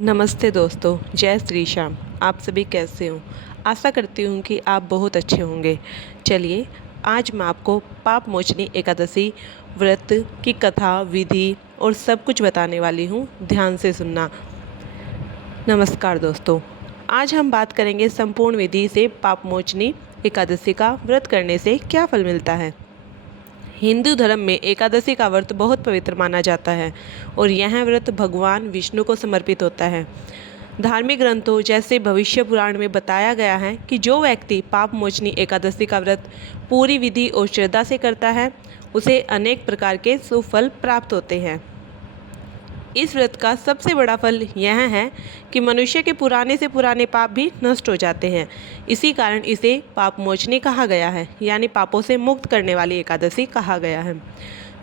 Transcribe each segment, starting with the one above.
नमस्ते दोस्तों, जय श्री श्याम। आप सभी कैसे हो? आशा करती हूँ कि आप बहुत अच्छे होंगे। चलिए, आज मैं आपको पाप मोचनी एकादशी व्रत की कथा, विधि और सब कुछ बताने वाली हूँ। ध्यान से सुनना। नमस्कार दोस्तों, आज हम बात करेंगे संपूर्ण विधि से पाप मोचनी एकादशी का व्रत करने से क्या फल मिलता है। हिंदू धर्म में एकादशी का व्रत बहुत पवित्र माना जाता है और यह व्रत भगवान विष्णु को समर्पित होता है। धार्मिक ग्रंथों जैसे भविष्य पुराण में बताया गया है कि जो व्यक्ति पाप मोचनी एकादशी का व्रत पूरी विधि और श्रद्धा से करता है, उसे अनेक प्रकार के सुफल प्राप्त होते हैं। इस व्रत का सबसे बड़ा फल यह है कि मनुष्य के पुराने से पुराने पाप भी नष्ट हो जाते हैं। इसी कारण इसे पाप मोचनी कहा गया है, यानी पापों से मुक्त करने वाली एकादशी कहा गया है।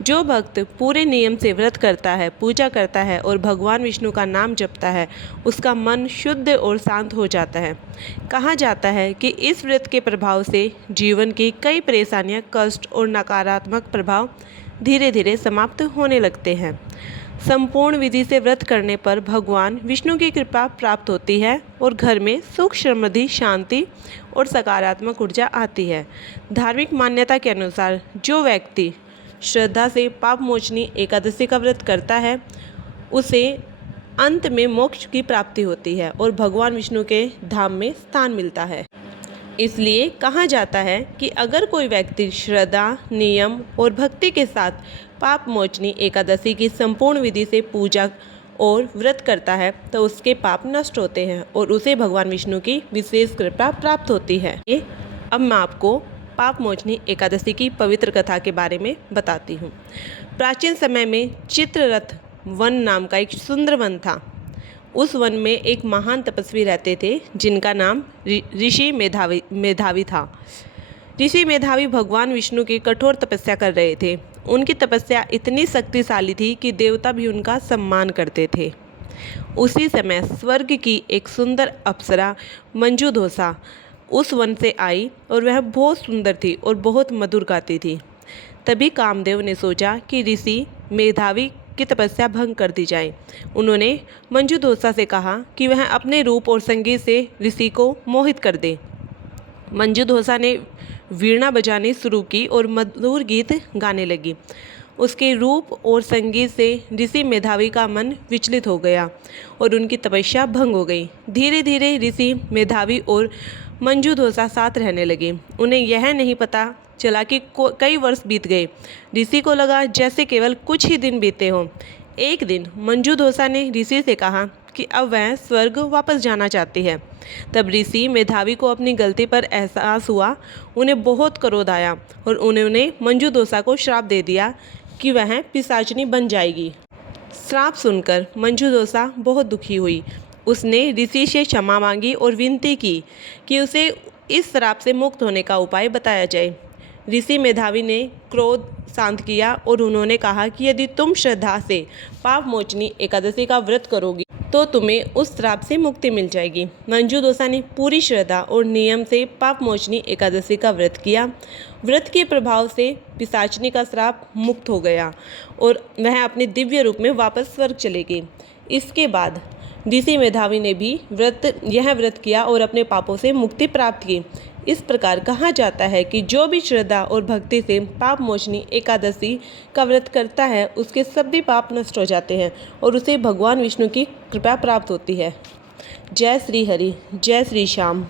जो भक्त पूरे नियम से व्रत करता है, पूजा करता है और भगवान विष्णु का नाम जपता है, उसका मन शुद्ध और शांत हो जाता है। कहा जाता है कि इस व्रत के प्रभाव से जीवन की कई परेशानियां, कष्ट और नकारात्मक प्रभाव धीरे धीरे समाप्त होने लगते हैं। संपूर्ण विधि से व्रत करने पर भगवान विष्णु की कृपा प्राप्त होती है और घर में सुख, समृद्धि, शांति और सकारात्मक ऊर्जा आती है। धार्मिक मान्यता के अनुसार जो व्यक्ति श्रद्धा से पाप मोचनी एकादशी का व्रत करता है, उसे अंत में मोक्ष की प्राप्ति होती है और भगवान विष्णु के धाम में स्थान मिलता है। इसलिए कहा जाता है कि अगर कोई व्यक्ति श्रद्धा, नियम और भक्ति के साथ पाप मोचनी एकादशी की संपूर्ण विधि से पूजा और व्रत करता है, तो उसके पाप नष्ट होते हैं और उसे भगवान विष्णु की विशेष कृपा प्राप्त होती है। अब मैं आपको पाप मोचनी एकादशी की पवित्र कथा के बारे में बताती हूँ। प्राचीन समय में चित्ररथ वन नाम का एक सुंदर वन था। उस वन में एक महान तपस्वी रहते थे जिनका नाम ऋषि मेधावी था। ऋषि मेधावी भगवान विष्णु की कठोर तपस्या कर रहे थे। उनकी तपस्या इतनी शक्तिशाली थी कि देवता भी उनका सम्मान करते थे। उसी समय स्वर्ग की एक सुंदर अप्सरा मंजूदोसा उस वन से आई और वह बहुत सुंदर थी और बहुत मधुर गाती थी। तभी कामदेव ने सोचा कि ऋषि मेधावी की तपस्या भंग कर दी जाए। उन्होंने मंजूदोसा से कहा कि वह अपने रूप और संगीत से ऋषि को मोहित कर दे। मंजूदोसा ने वीणा बजानी शुरू की और मधुर गीत गाने लगी। उसके रूप और संगीत से ऋषि मेधावी का मन विचलित हो गया और उनकी तपस्या भंग हो गई। धीरे धीरे ऋषि मेधावी और मंजूदोसा साथ रहने लगे। उन्हें यह नहीं पता चला कि कई वर्ष बीत गए। ऋषि को लगा जैसे केवल कुछ ही दिन बीते हों। एक दिन मंजूदोसा ने ऋषि से कहा कि अब वह स्वर्ग वापस जाना चाहती है। तब ऋषि मेधावी को अपनी गलती पर एहसास हुआ। उन्हें बहुत क्रोध आया और उन्होंने मंजूदोसा को श्राप दे दिया कि वह पिशाचिनी बन जाएगी। श्राप सुनकर मंजूदोसा बहुत दुखी हुई। उसने ऋषि से क्षमा मांगी और विनती की कि उसे इस श्राप से मुक्त होने का उपाय बताया जाए। ऋषि मेधावी ने क्रोध शांत किया और उन्होंने कहा कि यदि तुम श्रद्धा से पाप मोचनी एकादशी का व्रत करोगी तो तुम्हें उस श्राप से मुक्ति मिल जाएगी। मंजूदोसा ने पूरी श्रद्धा और नियम से पाप मोचनी एकादशी का व्रत किया। व्रत के प्रभाव से पिशाचिनी का श्राप मुक्त हो गया और वह अपने दिव्य रूप में वापस स्वर्ग चले गई। इसके बाद ऋषि मेधावी ने भी यह व्रत किया और अपने पापों से मुक्ति प्राप्त की। इस प्रकार कहा जाता है कि जो भी श्रद्धा और भक्ति से पाप मोचनी एकादशी का व्रत करता है, उसके सभी पाप नष्ट हो जाते हैं और उसे भगवान विष्णु की कृपा प्राप्त होती है। जय श्री हरि, जय श्री श्याम।